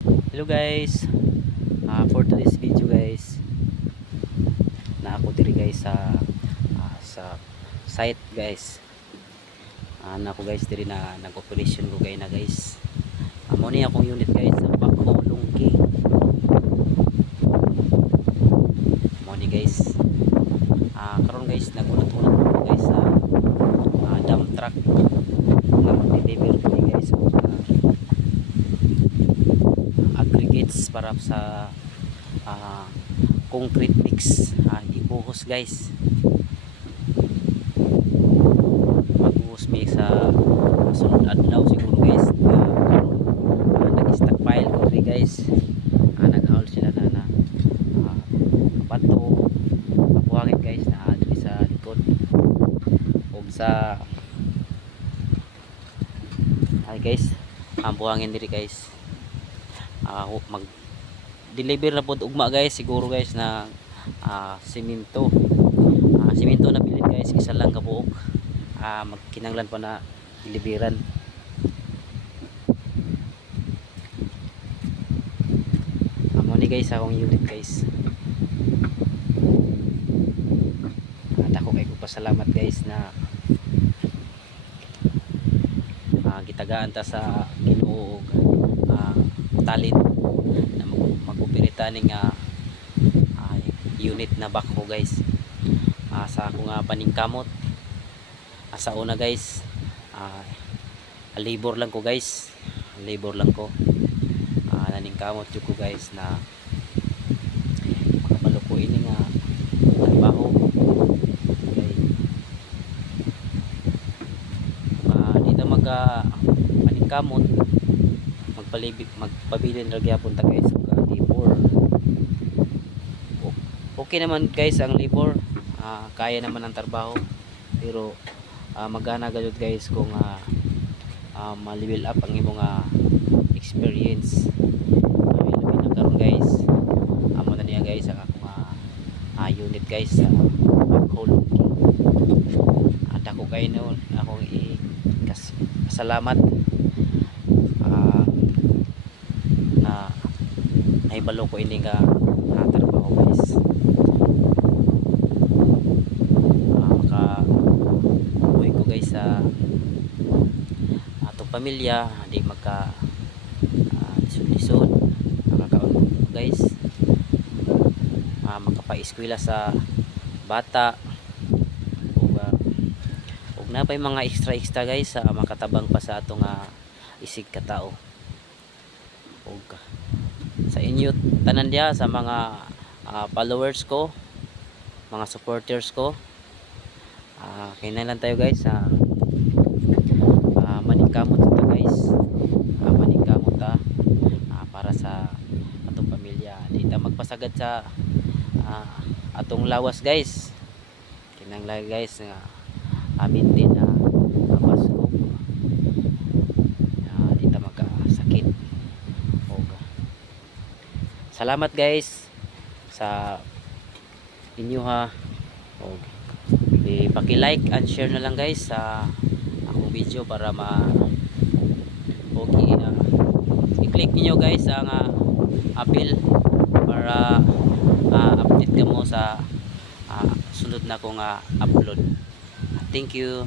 Hello guys, for today's video guys, na ako diri guys sa site guys. Na ako guys diri na nag-operation ko guys na guys. Amo ni akong unit guys sa Baco Lungki. Amo ni guys. Karon guys nagunat-unat ko guys sa dump truck na mag-deliver ko guys sa aggregates para sa concrete mix. Ibuhos guys, magbuhos mi sa sunod adlaw siguro guys. Nag-stockpile ko rin guys. Nag-haul sila na bato papuhangin guys na diri sa likod og sa guys ang buhangin diri guys. Mag deliver na po ugma guys siguro guys na simento. Simento na pilit guys, isa lang kabuok. Magkinanglan pa na deliveran. Amo ni guys akong unit guys. Dako kay ko pasalamat guys na gitagaan ta sa Ginoo talent na mag-operita ning unit na Baco guys. Sa akong paningkamot sa una guys, labor lang ko guys, labor lang ko. Naningkamot jud ko guys na makabalo ko ini nga trabaho okay. Dito paningkamot magpabilin ra gyapon ta guys og labor. Okay naman guys ang labor, kaya naman ang trabaho, pero magana gayud guys kung ma-level up ang imong experience. Labi na karon guys, amo na niya guys ang akong unit guys sa Baco Lungki. Dako kay no akong salamat na naibalo ko ini nga trabaho guys. Maka-uwi ko guys sa atong pamilya, di magka lisod-lisod, makakaon guys, makapa-eskwela sa bata ug na pay mga extra guys makatabang pa sa atong isig katao. Ug sa inyo tanan dia sa mga followers ko, mga supporters ko, kailan lang tayo guys maningkamot ta guys, maningkamot ta para sa atong pamilya. Di ta magpasagad sa atong lawas guys, kinahanglan guys nga amin din na paskog, di ta magkasakit. Salamat guys sa inyo paki-like and share na lang guys sa akong video para i-click niyo guys ang appeal para update ka mo sa sunod na kong upload. Thank you.